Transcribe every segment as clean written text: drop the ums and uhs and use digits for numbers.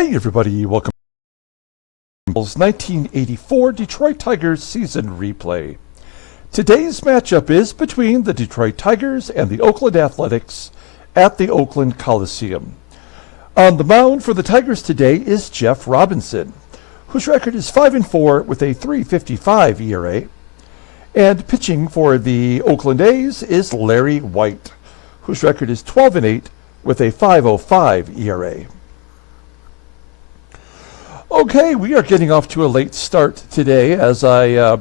Hey everybody, welcome to 1984 Detroit Tigers season replay. Today's matchup is between the Detroit Tigers and the Oakland Athletics at the Oakland Coliseum. On the mound for the Tigers today is Jeff Robinson, whose record is 5-4 with a 3.55 ERA. And pitching for the Oakland A's is Larry White, whose record is 12-8 with a 5.05 ERA. Okay, we are getting off to a late start today as I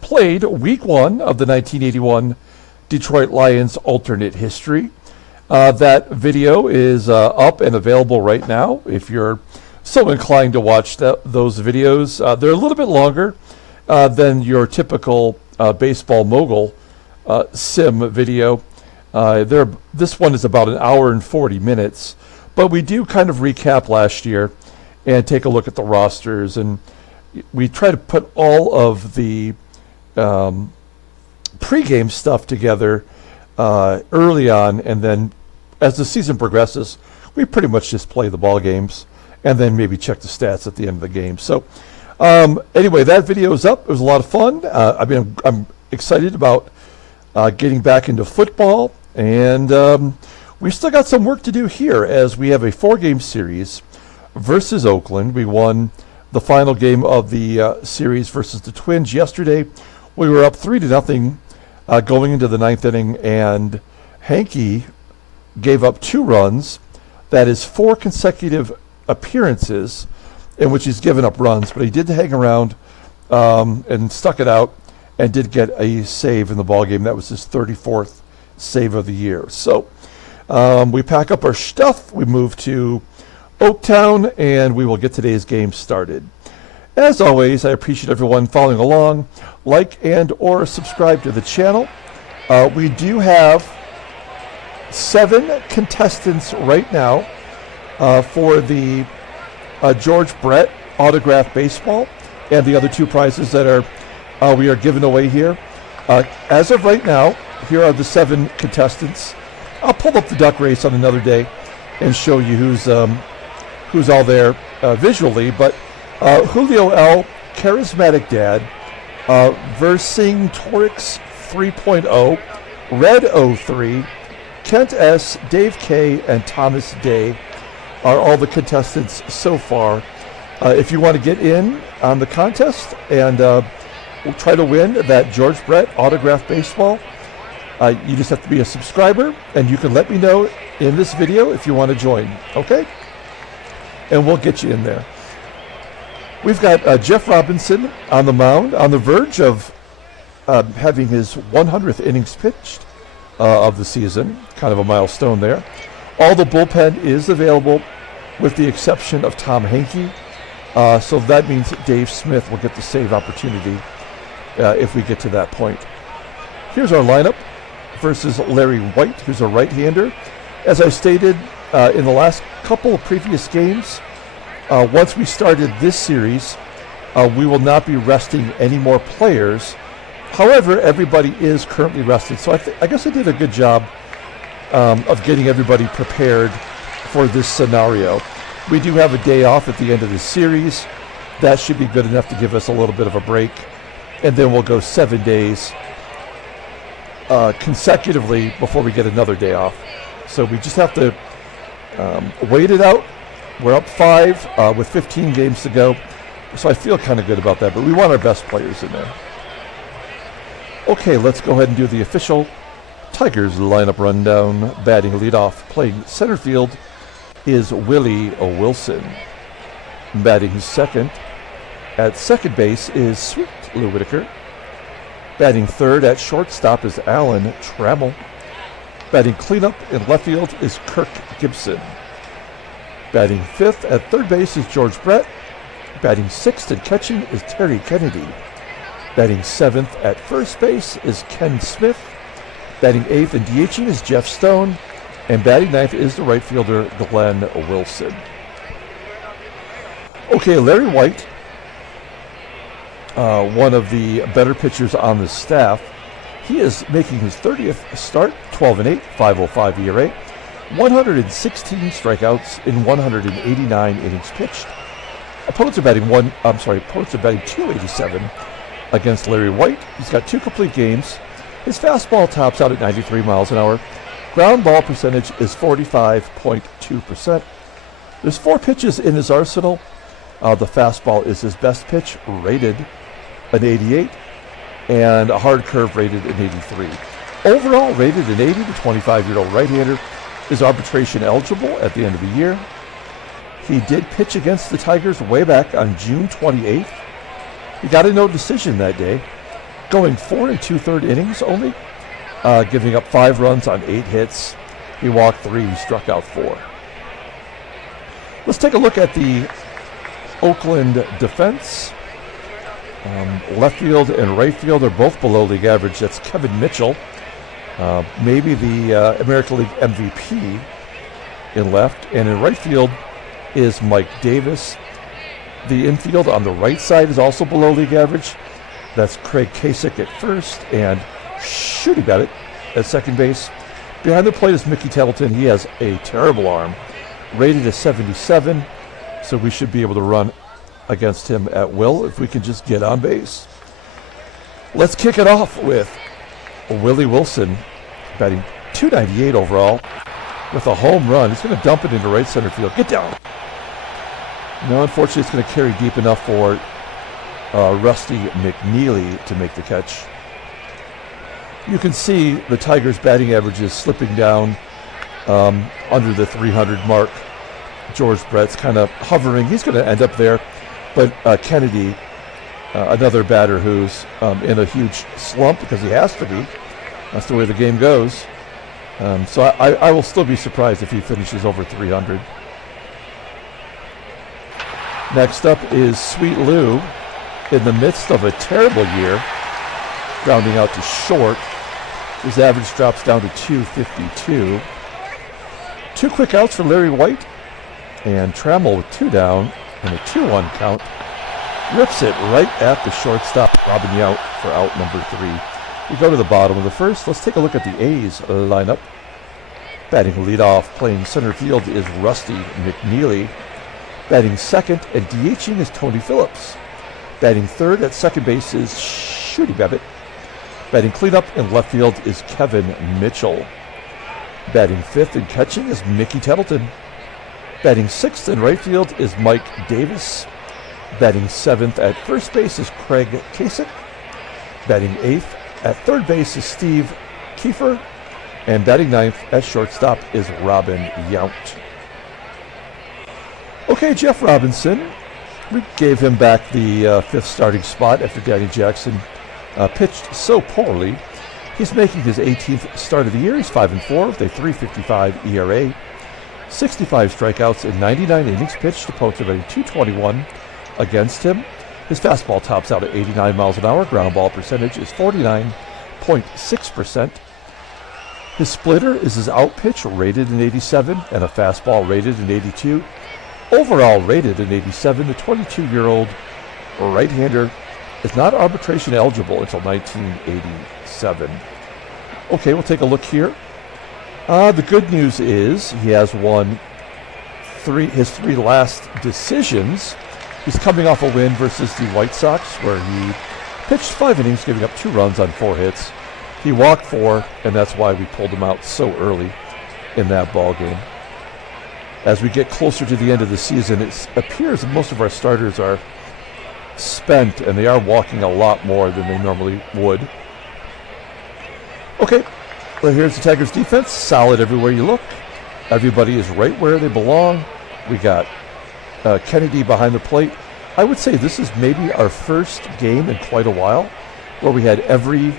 played Week 1 of the 1981 Detroit Lions alternate history. That video is up and available right now if you're so inclined to watch those videos. They're a little bit longer than your typical baseball mogul sim video. This one is about an hour and 40 minutes, but we do kind of recap last year and take a look at the rosters, and we try to put all of the pregame stuff together early on, and then as the season progresses, we pretty much just play the ball games and then maybe check the stats at the end of the game. So anyway, that video is up. It was a lot of fun. I'm excited about getting back into football, and we still got some work to do here as we have a 4-game series versus Oakland. We won the final game of the series versus the Twins yesterday. We were up 3-0 going into the 9th inning, and Hanky gave up 2 runs. That is 4 consecutive appearances in which he's given up runs, but he did hang around and stuck it out and did get a save in the ballgame. That was his 34th save of the year. So we pack up our stuff, we move to Oaktown, and we will get today's game started. As always, I appreciate everyone following along. Like and or subscribe to the channel. We do have 7 contestants right now for the George Brett autographed baseball and the other 2 prizes that we are giving away here. As of right now, here are the 7 contestants. I'll pull up the duck race on another day and show you who's all there visually, but Julio L., Charismatic Dad, Versing Torix 3.0, Red 03, Kent S., Dave K., and Thomas Day are all the contestants so far. If you want to get in on the contest and we'll try to win that George Brett autographed baseball, you just have to be a subscriber, and you can let me know in this video if you want to join, okay? And we'll get you in there. We've got Jeff Robinson on the mound, on the verge of having his 100th innings pitched of the season. Kind of a milestone there. All the bullpen is available with the exception of Tom Hanky. So that means Dave Smith will get the save opportunity if we get to that point. Here's our lineup versus Larry White, who's a right-hander. As I stated in the last couple of previous games, once we started this series, we will not be resting any more players. However, everybody is currently rested, so I guess I did a good job of getting everybody prepared for this scenario. We do have a day off at the end of this series. That should be good enough to give us a little bit of a break, and then we'll go 7 days consecutively before we get another day off. So we just have to wait it out. We're up 5 with 15 games to go, so I feel kind of good about that, but we want our best players in there. Okay, let's go ahead and do the official Tigers lineup rundown. Batting leadoff, playing center field, is Willie Wilson. Batting second at second base is Sweet Lou Whitaker. Batting third at shortstop is Alan Trammell. Batting cleanup in left field is Kirk GIBSON. Batting fifth at third base is George Brett. Batting sixth and catching is Terry Kennedy. Batting seventh at first base is Ken Smith. Batting eighth and DHing is Jeff Stone. And batting ninth is the right fielder Glenn Wilson. Okay, Larry White, one of the better pitchers on the staff. He is making his 30th start, 12-8, 5.05 ERA. 116 strikeouts in 189 innings pitched. Opponents are batting 287 against Larry White. He's got 2 complete games. His fastball tops out at 93 miles an hour. Ground ball percentage is 45.2%. There's 4 pitches in his arsenal. The fastball is his best pitch, rated an 88, and a hard curve rated an 83. Overall, rated an 80, the 25-year-old right-hander is arbitration eligible at the end of the year. He did pitch against the Tigers way back on June 28th. He got a no decision that day, going 4 2/3 innings only, giving up 5 runs on 8 hits. He walked 3, he struck out 4. Let's take a look at the Oakland defense. Left field and right field are both below league average. That's Kevin Mitchell, maybe the American League MVP in left. And in right field is Mike Davis. The infield on the right side is also below league average. That's Craig CACEK at first and Shooty BABITT at second base. Behind the plate is Mickey Tettleton. He has a terrible arm, rated at 77, so we should be able to run against him at will if we can just get on base. Let's kick it off with Willie Wilson, batting .298 overall with a home run. He's going to dump it into right center field. Get down. No, unfortunately, it's going to carry deep enough for Rusty McNealy to make the catch. You can see the Tigers' batting average is slipping down under the 300 mark. George Brett's kind of hovering. He's going to end up there. But Kennedy, another batter who's in a huge slump because he has to be. That's the way the game goes. So I will still be surprised if he finishes over 300. Next up is Sweet Lou in the midst of a terrible year, grounding out to short. His average drops down to 252. 2 quick outs for Larry White, and Trammell with 2 down and a 2-1 count. Rips it right at the shortstop, Robin Yount, for out number 3. We go to the bottom of the first. Let's take a look at the A's lineup. Batting leadoff, playing center field is Rusty McNealy. Batting second and DHing is Tony Phillips. Batting third at second base is Shooty BABITT. Batting cleanup in left field is Kevin Mitchell. Batting fifth and catching is Mickey Tettleton. Batting sixth in right field is Mike Davis. Batting seventh at first base is Craig CACEK. Batting eighth at third base is Steve KIEFER. And batting ninth at shortstop is Robin Yount. Okay, Jeff Robinson. We gave him back the fifth starting spot after Danny Jackson pitched so poorly. He's making his 18th start of the year. He's 5-4 with a 3.55 ERA, 65 strikeouts in 99 innings pitched. Opponents are batting .221 against him. His fastball tops out at 89 miles an hour. Ground ball percentage is 49.6%. His splitter is his out pitch, rated an 87, and a fastball rated an 82. Overall rated an 87. The 22-year-old right-hander is not arbitration eligible until 1987. Okay, we'll take a look here. The good news is he has won his three last decisions. He's coming off a win versus the White Sox, where he pitched 5 innings, giving up 2 runs on 4 hits. He walked 4, and that's why we pulled him out so early in that ball game. As we get closer to the end of the season, it appears that most of our starters are spent, and they are walking a lot more than they normally would. Okay, well, here's the Tigers defense. Solid everywhere you look. Everybody is right where they belong. We got Kennedy behind the plate. I would say this is maybe our first game in quite a while where we had everyday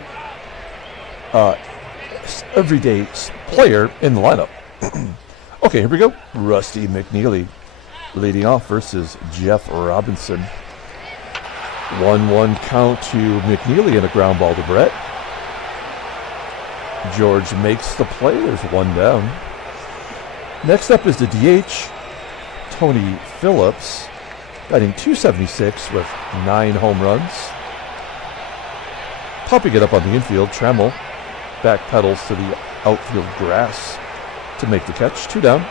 player in the lineup. Okay, here we go. Rusty McNealy leading off versus Jeff Robinson. 1-1 count to McNealy and a ground ball to Brett. George makes the play. There's 1 down. Next up is the DH, Tony Phillips, batting .276 with 9 home runs. Popping it up on the infield, Trammell backpedals to the outfield grass. to make the catch. 2 down.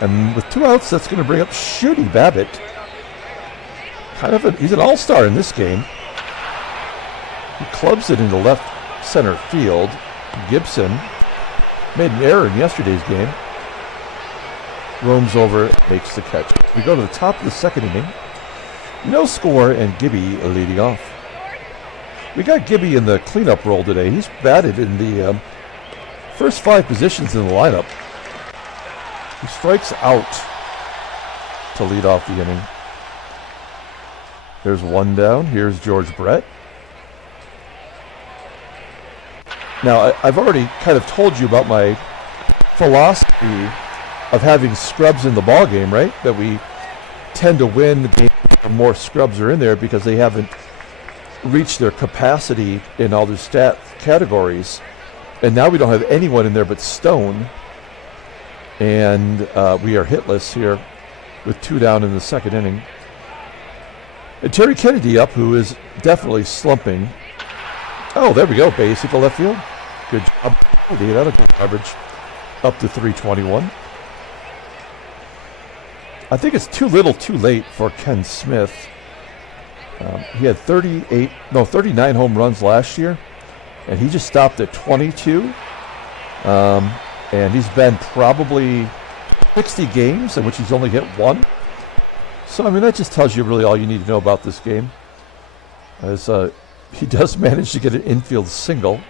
And with 2 outs, that's going to bring up Shooty BABITT. He's an all-star in this game. He clubs it into left center field. GIBSON made an error in yesterday's game. Roams over, makes the catch. We go to the top of the second inning. No score, and Gibby leading off. We got Gibby in the cleanup role today. He's batted in the first 5 positions in the lineup. He strikes out to lead off the inning. There's 1 down. Here's George Brett. Now, I've already kind of told you about my philosophy of having scrubs in the ball game, right? That we tend to win the game where more scrubs are in there because they haven't reached their capacity in all their stat categories. And now we don't have anyone in there but Stone. And we are hitless here with 2 down in the second inning. And Terry Kennedy up, who is definitely slumping. Oh, there we go. Base hit the left field. Good job. That'll go coverage up to 321. I think it's too little too late for Ken Smith. He had 39 home runs last year, and he just stopped at 22. And he's been probably 60 games in which he's only hit 1. So, I mean, that just tells you really all you need to know about this game. As he does manage to get an infield single.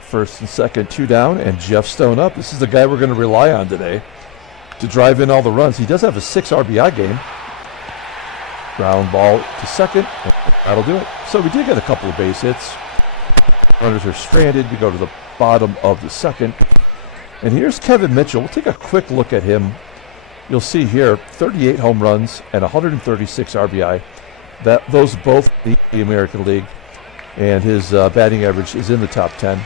First and second, 2 down, and Jeff Stone up. This is the guy we're going to rely on today to drive in all the runs. He does have a 6 RBI game. Ground ball to second, and that'll do it. So we did get a couple of base hits. Runners are stranded. We go to the bottom of the second. And here's Kevin Mitchell. We'll take a quick look at him. You'll see here 38 home runs and 136 RBI. Those both lead the American League. And his batting average is in the top 10.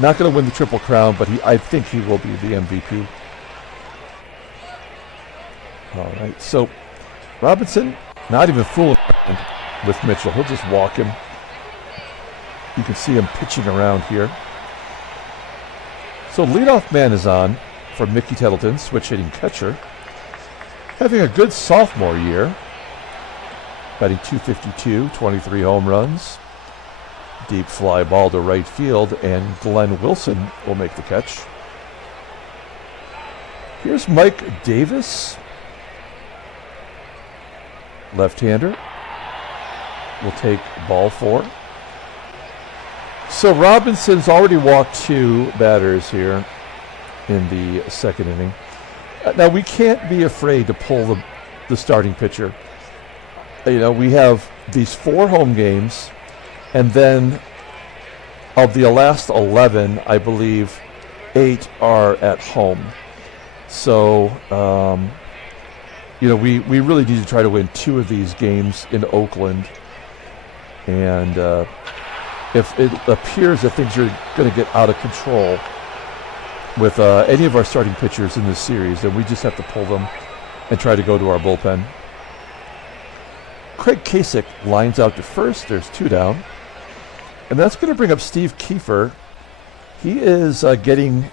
Not going to win the Triple Crown, but I think he will be the MVP. All right, so Robinson, not even fooling around with Mitchell. He'll just walk him. You can see him pitching around here. So leadoff man is on for Mickey Tettleton, switch hitting catcher. Having a good sophomore year. Batting .252, 23 home runs. Deep fly ball to right field, and Glenn Wilson will make the catch. Here's Mike Davis. Left-hander. Will take ball 4. So Robinson's already walked 2 batters here in the second inning. Now we can't be afraid to pull the starting pitcher. You know, we have these 4 home games, and then of the last 11, I believe 8 are at home. So, you know, we really need to try to win 2 of these games in Oakland. And if it appears that things are going to get out of control with any of our starting pitchers in this series, then we just have to pull them and try to go to our bullpen. Craig CACEK lines out to first. There's 2 down. And that's going to bring up Steve KIEFER. He is getting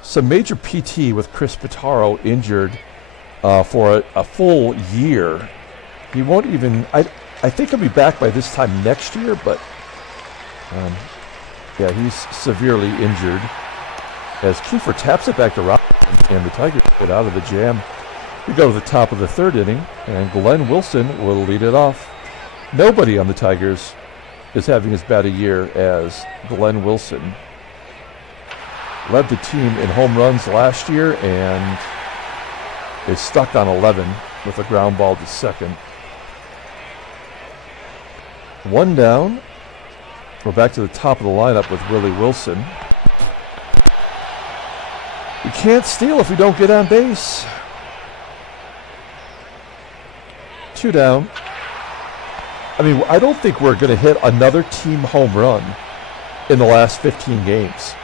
some major PT with Chris Pitaro injured for a full year. He won't even, I think he'll be back by this time next year, but yeah, he's severely injured. As KIEFER taps it back to Robinson, and the Tigers get out of the jam. We go to the top of the third inning, and Glenn Wilson will lead it off. Nobody on the Tigers is having as bad a year as Glenn Wilson. Led the team in home runs last year and is stuck on 11 with a ground ball to second. 1 down. We're back to the top of the lineup with Willie Wilson. We can't steal if we don't get on base. 2 down. I mean, I don't think we're going to hit another team home run in the last 15 games.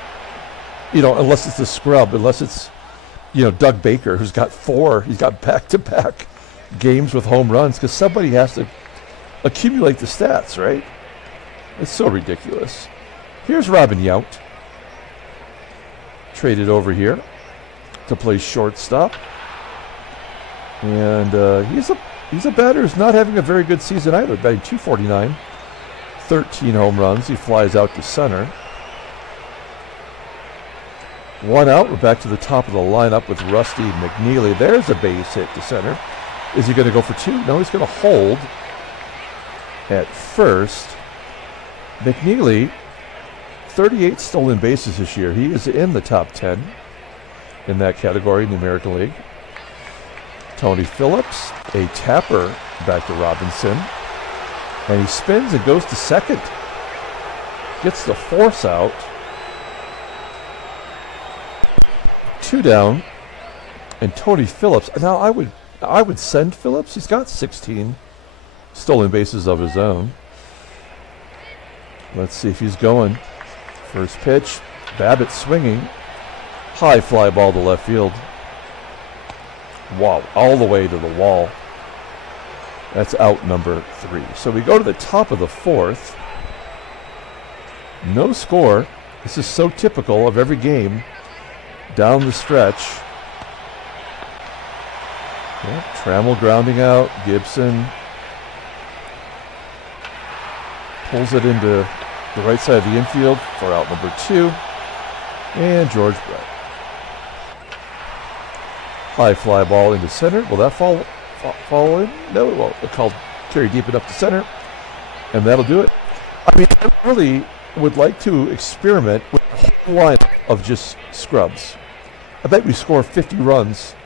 You know, unless it's a scrub, unless it's, you know, Doug Baker, who's got 4. He's got back-to-back games with home runs because somebody has to accumulate the stats, right? It's so ridiculous. Here's Robin Yount. Traded over here to play shortstop. And he's a batter who's not having a very good season either. Batting .249, 13 home runs. He flies out to center. 1 out. We're back to the top of the lineup with Rusty McNealy. There's a base hit to center. Is he going to go for 2? No, he's going to hold at first. McNealy, 38 stolen bases this year. He is in the top 10 in that category in the American League. Tony Phillips, a tapper back to Robinson. And he spins and goes to second. Gets the force out. 2 down. And Tony Phillips. Now I would send Phillips. He's got 16 stolen bases of his own. Let's see if he's going. First pitch. BABITT swinging. High fly ball to left field. Wow, all the way to the wall. That's out number 3. So we go to the top of the 4th. No score. This is so typical of every game down the stretch. Yeah, Trammell grounding out. Gibson pulls it into the right side of the infield for out number 2. And George Brett. High fly ball into center. Will that fall in? No, it won't. It's called carry deep enough to center. And that'll do it. I mean, I really would like to experiment with a whole lineup of just scrubs. I bet we score 50 runs.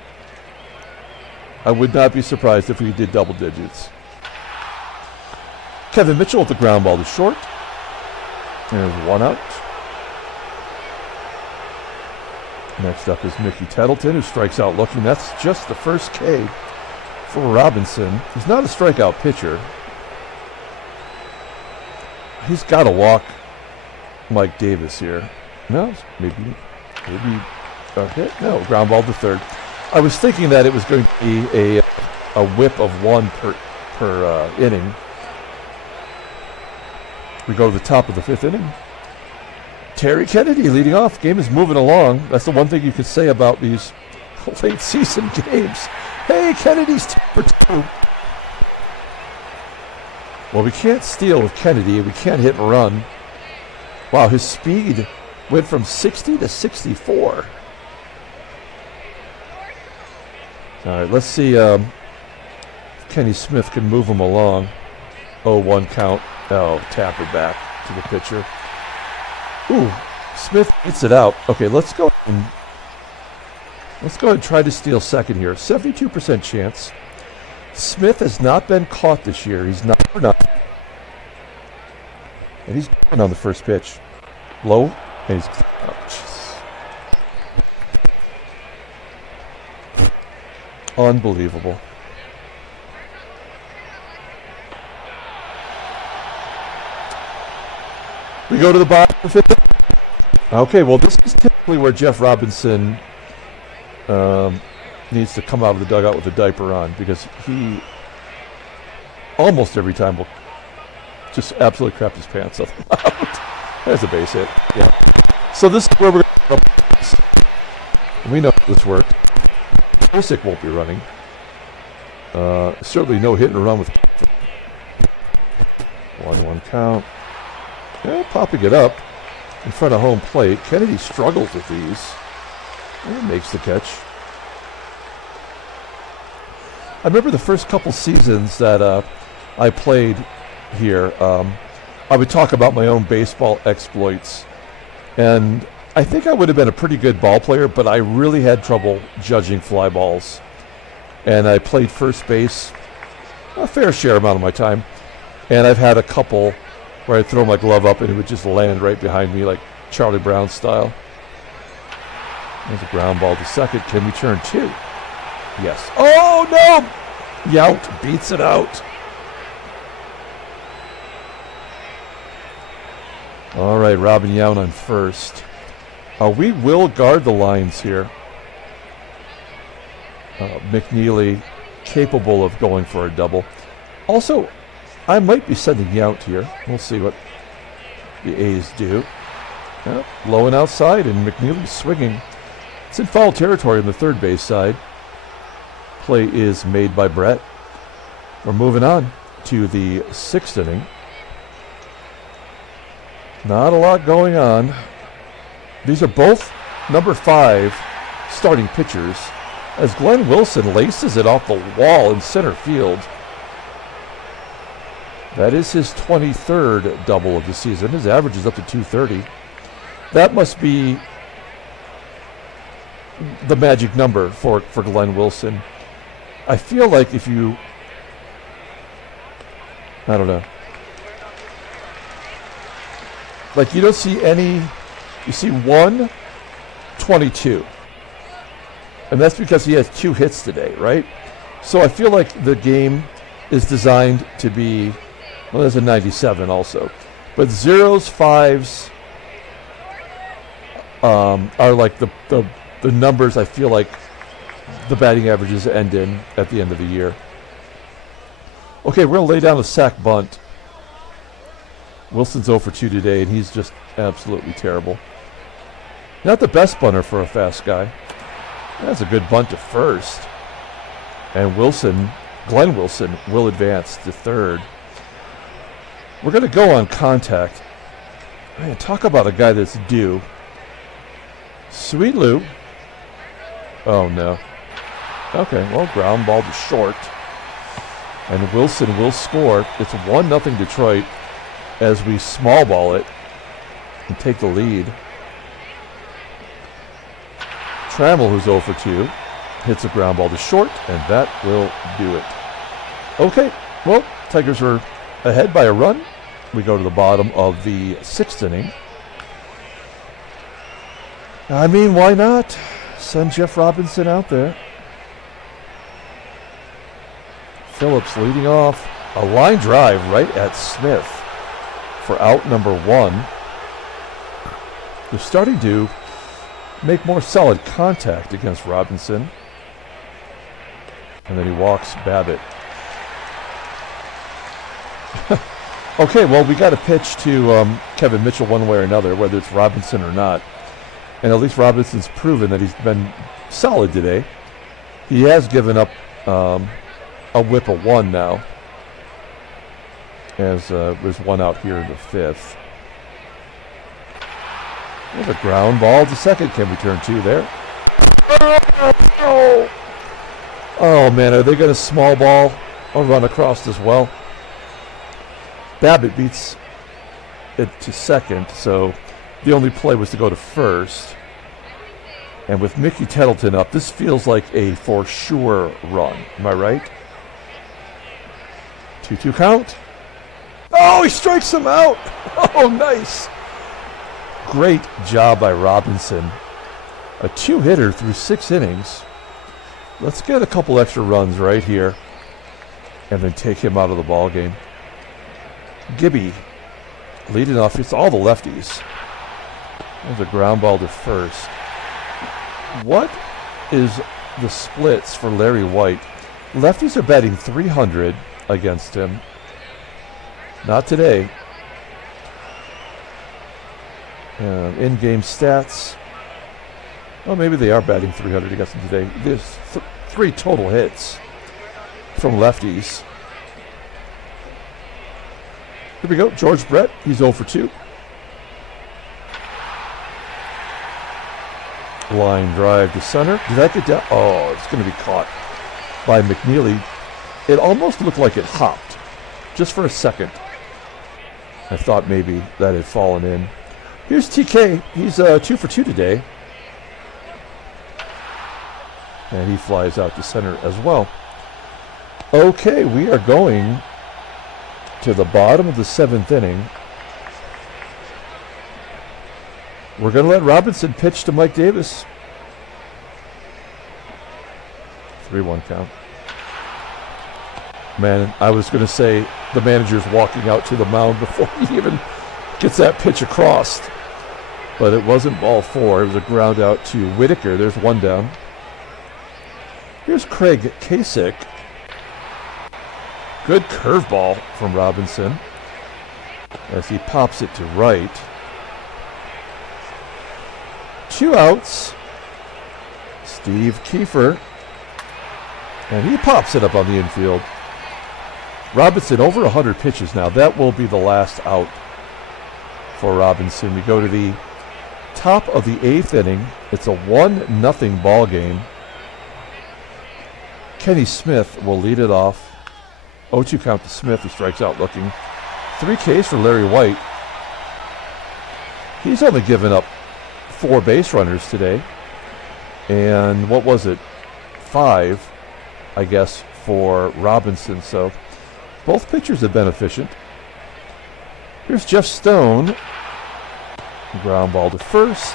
I would not be surprised if we did double digits. Kevin Mitchell with the ground ball to short. There's 1 out. Next up is Mickey Tettleton, who strikes out looking. That's just the first K for Robinson. He's not a strikeout pitcher. He's got to walk Mike Davis here. No, maybe a hit. No, ground ball to third. I was thinking that it was going to be a whip of 1 per inning. We go to the top of the 5th inning. Terry Kennedy leading off. Game is moving along. That's the one thing you could say about these late season games. Hey, Kennedy's 2 for 2. Well, we can't steal with Kennedy. We can't hit and run. Wow, his speed went from 60 to 64. All right, let's see if Kenny Smith can move him along. 0-1 count. Oh, tapper back to the pitcher. Ooh, Smith hits it out. Okay, let's go ahead and try to steal second here. 72% chance. Smith has not been caught this year. He's 9-for-9. And he's going on the first pitch. Low, and he's... Oh, jeez. Unbelievable. We go to the bottom of the 5th. Okay, well, this is typically where Jeff Robinson needs to come out of the dugout with a diaper on, because he almost every time will just absolutely crap his pants up. There's a base hit. Yeah. So this is where we're going to go. We know this worked. CACEK won't be running. Certainly no hit and run with 1-1 count. Yeah, popping it up in front of home plate. Kennedy struggles with these. And makes the catch. I remember the first couple seasons that I played here, I would talk about my own baseball exploits. And I think I would have been a pretty good ball player, but I really had trouble judging fly balls. And I played first base a fair share amount of my time. And I've had a couple where I'd throw my glove up and it would just land right behind me like Charlie Brown style. There's a ground ball to second. Can we turn 2? Yes. Oh, no! Yount beats it out. All right, Robin Yount on first. We will guard the lines here. McNealy capable of going for a double. Also, I might be sending Yount here. We'll see what the A's do. Low and outside, and McNEALY swinging. It's in foul territory on the third base side. Play is made by Brett. We're moving on to the sixth inning. Not a lot going on. These are both number 5 starting pitchers as Glenn Wilson laces it off the wall in center field. That is his 23rd double of the season. His average is up to 230. That must be the magic number for Glenn Wilson. I feel like if you, I don't know, like you don't see any, you see 122. And that's because he has 2 hits today, right? So I feel like the game is designed to be, well, there's a 97 also. But 0s, 5s are like the numbers I feel like the batting averages end in at the end of the year. Okay, we're going to lay down a sack bunt. Wilson's 0 for 2 today, and he's just absolutely terrible. Not the best bunter for a fast guy. That's a good bunt to first. And Glenn Wilson, will advance to third. We're going to go on contact. Man, talk about a guy that's due. Sweet Lou. Oh, no. Okay, well, ground ball to short. And Wilson will score. It's 1-0 Detroit as we small ball it and take the lead. Trammell, who's 0 for 2, hits a ground ball to short, and that will do it. Okay, well, Tigers are ahead by a run. We go to the bottom of the 6th inning. I mean, why not? Send Jeff Robinson out there. Phillips leading off. A line drive right at Smith for out number 1. They're starting to make more solid contact against Robinson. And then he walks BABITT. Okay, well, we got a pitch to Kevin Mitchell one way or another, whether it's Robinson or not. And at least Robinson's proven that he's been solid today. He has given up a whip of 1 now, as there's 1 out here in the 5th. There's a ground ball to second. Can we turn 2 there? Oh, man, are they going to small ball a run across as well? BABITT beats it to second, so the only play was to go to first. And with Mickey Tettleton up, this feels like a for sure run. Am I right? 2-2 count. Oh, he strikes him out. Oh, nice. Great job by Robinson. A 2-hitter through 6 innings. Let's get a couple extra runs right here and then take him out of the ball game. Gibby leading off. It's all the lefties. There's a ground ball to first. What is the splits for Larry White? Lefties are batting .300 against him. Not today. In-game stats. Well, maybe they are batting .300 against him today. There's 3 total hits from lefties. Here we go. George Brett. He's 0 for 2. Line drive to center. Did that get down? Oh, it's going to be caught by McNEALY. It almost looked like it hopped just for a second. I thought maybe that had fallen in. Here's TK. He's 2 for 2 today. And he flies out to center as well. Okay, we are going to the bottom of the 7th inning. We're going to let Robinson pitch to Mike Davis. 3-1 count. Man, I was going to say the manager's walking out to the mound before he even gets that pitch across. But it wasn't ball 4. It was a ground out to Whitaker. There's 1 down. Here's Craig KACEK. Good curveball from Robinson as he pops it to right. 2 outs. Steve KIEFER. And he pops it up on the infield. Robinson over 100 pitches now. That will be the last out for Robinson. We go to the top of the 8th inning. It's a 1-0 ball game. Kenny Smith will lead it off. 0-2 count to Smith, who strikes out looking. 3 Ks for Larry White. He's only given up 4 base runners today. And what was it? 5, I guess, for Robinson. So both pitchers have been efficient. Here's Jeff Stone. Ground ball to first.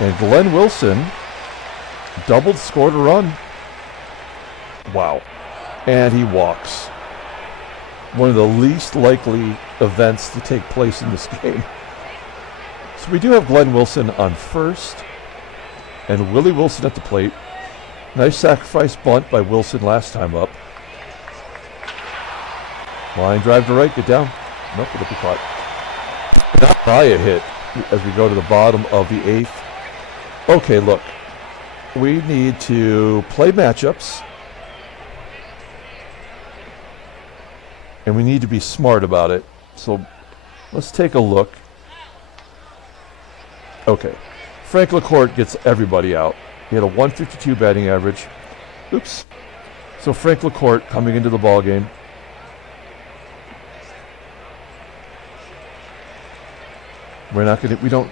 And Glenn Wilson doubled, scored a run. Wow. And he walks. One of the least likely events to take place in this game. So we do have Glenn Wilson on first. And Willie Wilson at the plate. Nice sacrifice bunt by Wilson last time up. Line drive to right, get down. Nope, it'll be caught. Not by a hit as we go to the bottom of the 8th. Okay, look. We need to play matchups. And we need to be smart about it. So let's take a look. Okay. Frank LaCourte gets everybody out. He had a 152 batting average. Oops. So Frank LaCourte coming into the ball game. We're not going to, we don't,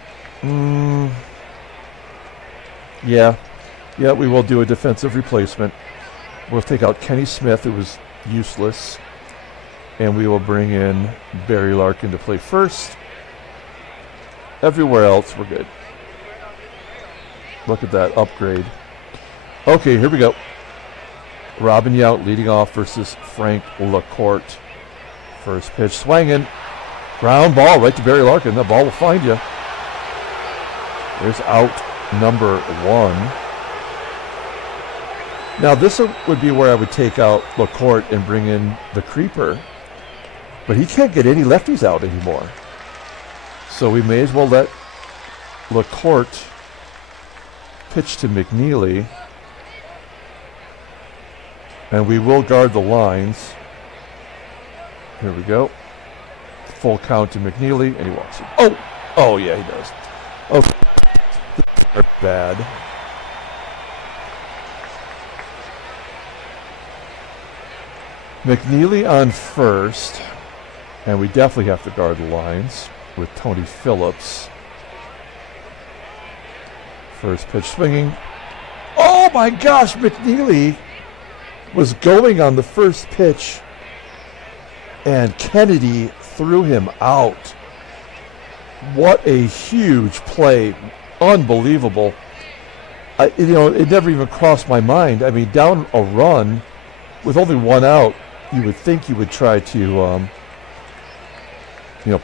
yeah, we will do a defensive replacement. We'll take out Kenny Smith, who was useless, and we will bring in Barry Larkin to play first. Everywhere else, we're good. Look at that upgrade. Okay, here we go. Robin Yount leading off versus Frank LaCourte. First pitch swinging. Ground ball right to Barry Larkin. That ball will find you. There's out number 1. Now this would be where I would take out LaCourte and bring in the creeper. But he can't get any lefties out anymore. So we may as well let LaCourte pitch to McNealy. And we will guard the lines. Here we go. Full count to McNealy, and he walks in. Oh, yeah, he does. Okay, bad. McNealy on first, and we definitely have to guard the lines with Tony Phillips. First pitch swinging. Oh my gosh, McNealy was going on the first pitch, and Kennedy threw him out. What a huge play. Unbelievable. It never even crossed my mind. I mean, down a run with only 1 out, you would think you would try to,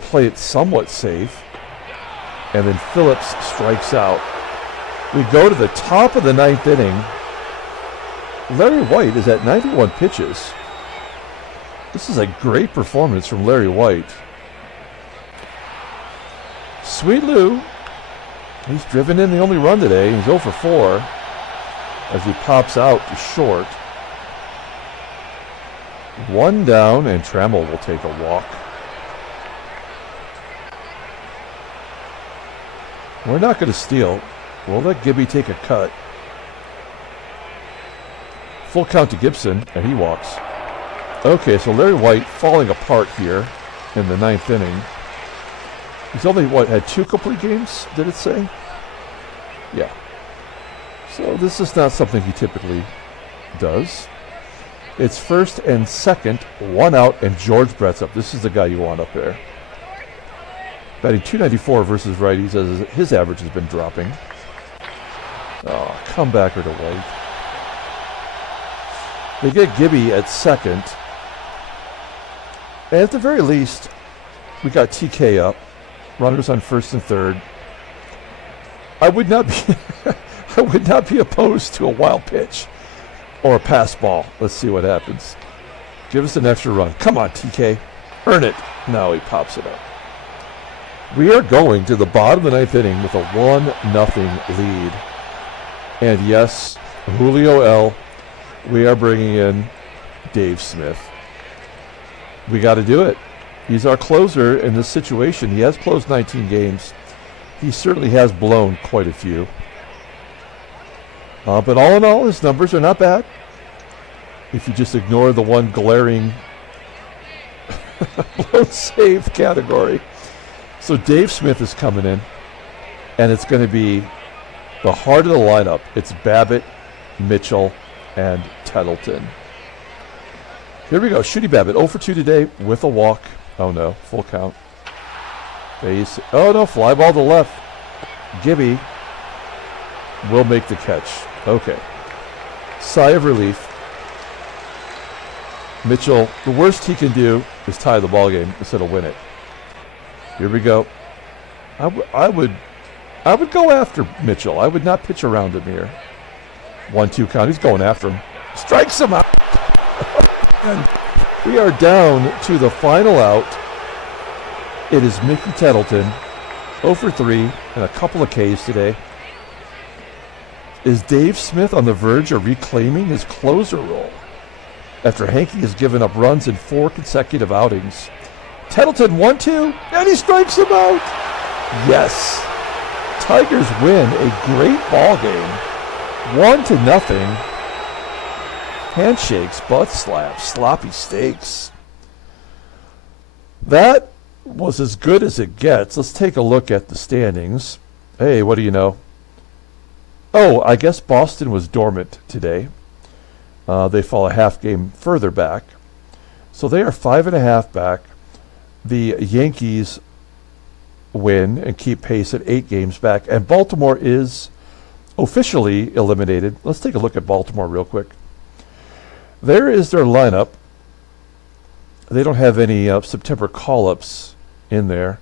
play it somewhat safe. And then Phillips strikes out. We go to the top of the 9th inning. Larry White is at 91 pitches. This is a great performance from Larry White. Sweet Lou, he's driven in the only run today. He's 0 for 4 as he pops out to short. 1 down, and Trammell will take a walk. We're not going to steal. We'll let Gibby take a cut. Full count to Gibson, and he walks. Okay, so Larry White falling apart here in the 9th inning. He's only, had 2 complete games, did it say? Yeah. So this is not something he typically does. It's first and second, 1 out, and George Brett's up. This is the guy you want up there. Batting .294 versus righties, as his average has been dropping. Oh, comebacker to White. They get Gibby at second. And at the very least, we got TK up. Runners on first and third. I would not be opposed to a wild pitch or a pass ball. Let's see what happens. Give us an extra run. Come on, TK. Earn it. No, he pops it up. We are going to the bottom of the ninth inning with a 1-0 lead. And yes, Julio L., we are bringing in Dave Smith. We got to do it. He's our closer in this situation. He has closed 19 games. He certainly has blown quite a few. But all in all, his numbers are not bad. If you just ignore the one glaring blown save category. So Dave Smith is coming in, and it's going to be the heart of the lineup. It's BABITT, Mitchell, and TETTLETON. Here we go. Shooty BABITT, 0 for 2 today with a walk. Oh no, full count. Base. Oh no, fly ball to left. Gibby will make the catch. Okay. Sigh of relief. Mitchell, the worst he can do is tie the ball game instead of win it. Here we go. I would go after Mitchell. I would not pitch around him here. 1-2 count. He's going after him. Strikes him out. And we are down to the final out. It is Mickey TETTLETON, 0 for 3, and a couple of Ks today. Is Dave Smith on the verge of reclaiming his closer role after Hanky has given up runs in 4 consecutive outings? TETTLETON 1-2, and he strikes him out. Yes. Tigers win a great ball game. 1-0. Handshakes, butt slaps, sloppy steaks. That was as good as it gets. Let's take a look at the standings. Hey, what do you know? Oh, I guess Boston was dormant today. They fall a half game further back. So they are 5.5 back. The Yankees win and keep pace at 8 games back. And Baltimore is officially eliminated. Let's take a look at Baltimore real quick. There is their lineup. They don't have any September call-ups in there.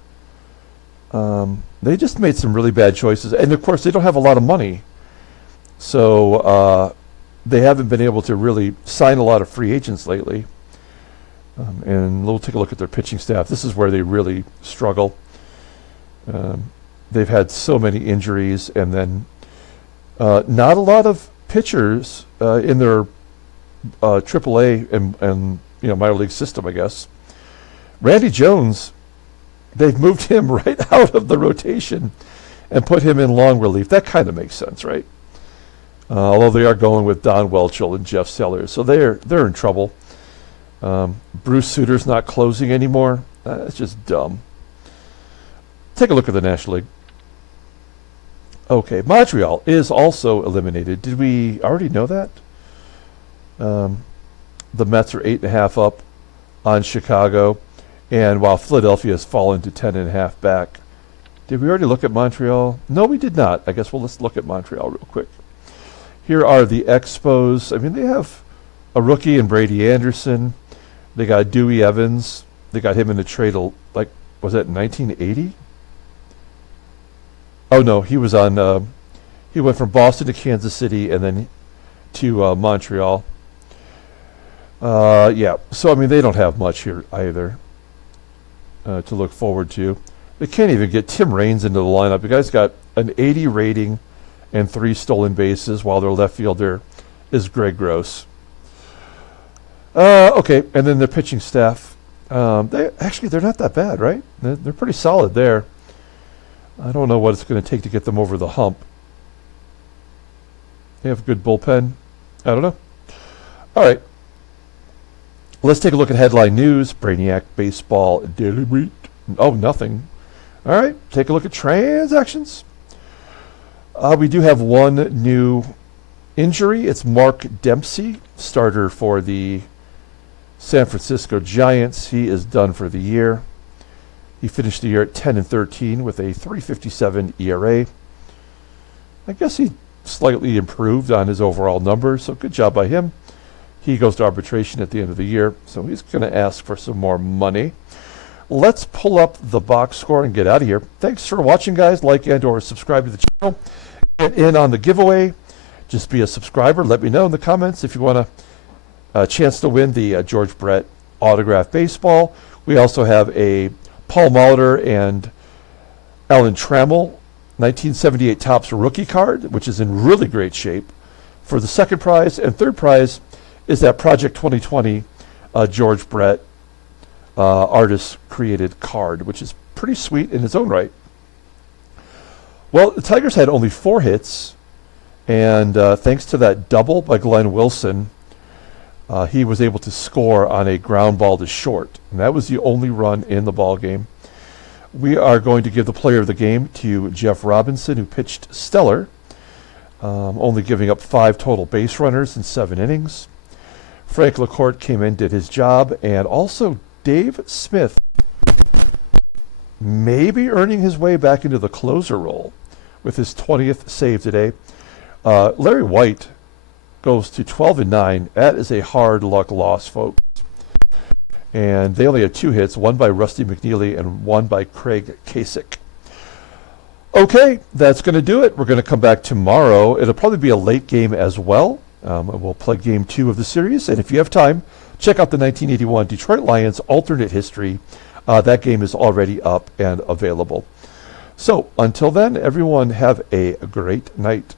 They just made some really bad choices. And, of course, they don't have a lot of money. So they haven't been able to really sign a lot of free agents lately. And we'll take a look at their pitching staff. This is where they really struggle. They've had so many injuries, and then not a lot of pitchers in their AAA and minor league system, I guess. Randy Jones, they've moved him right out of the rotation and put him in long relief. That kind of makes sense, right? Although they are going with Don Welchel and Jeff Sellers, so they're in trouble. Bruce Suter's not closing anymore. That's just dumb. Take a look at the National League. Okay, Montreal is also eliminated. Did we already know that? The Mets are 8.5 up on Chicago, and while Philadelphia has fallen to 10.5 back. Did we already look at Montreal? No, we did not. I guess let's look at Montreal real quick. Here are the Expos. I mean, they have a rookie in Brady Anderson. They got Dewey Evans. They got him in a trade, was that 1980? Oh, no, he was on, he went from Boston to Kansas City and then to Montreal. Yeah, so, I mean, they don't have much here either to look forward to. They can't even get Tim Raines into the lineup. The guy's got an 80 rating and 3 stolen bases, while their left fielder is Greg Gross. Okay, and then their pitching staff. They're not that bad, right? They're pretty solid there. I don't know what it's going to take to get them over the hump. They have a good bullpen. I don't know. All right. Let's take a look at headline news. Brainiac Baseball Daily Beat. Oh, nothing. All right. Take a look at transactions. We do have one new injury. It's Mark Dempsey, starter for the San Francisco Giants. He is done for the year. He finished the year at 10-13 with a 3.57 ERA. I guess he slightly improved on his overall numbers, so good job by him. He goes to arbitration at the end of the year, so he's going to ask for some more money. Let's pull up the box score and get out of here. Thanks for watching, guys. Like and or subscribe to the channel. Get in on the giveaway. Just be a subscriber. Let me know in the comments if you want a chance to win the George Brett autographed baseball. We also have a Paul Molitor and Alan Trammell, 1978 Topps rookie card, which is in really great shape for the second prize. And third prize is that Project 2020 George Brett artist created card, which is pretty sweet in its own right. Well, the Tigers had only 4 hits, and thanks to that double by Glenn Wilson, he was able to score on a ground ball to short, and that was the only run in the ball game. We are going to give the player of the game to Jeff Robinson, who pitched stellar, only giving up 5 total base runners in 7 innings. Frank LaCourte came in, did his job, and also Dave Smith maybe earning his way back into the closer role with his 20th save today. Larry White goes to 12-9. That is a hard luck loss, folks. And they only had 2 hits, one by Rusty McNealy and one by Craig CACEK. Okay, that's going to do it. We're going to come back tomorrow. It'll probably be a late game as well. We'll play game 2 of the series. And if you have time, check out the 1981 Detroit Lions alternate history. That game is already up and available. So until then, everyone have a great night.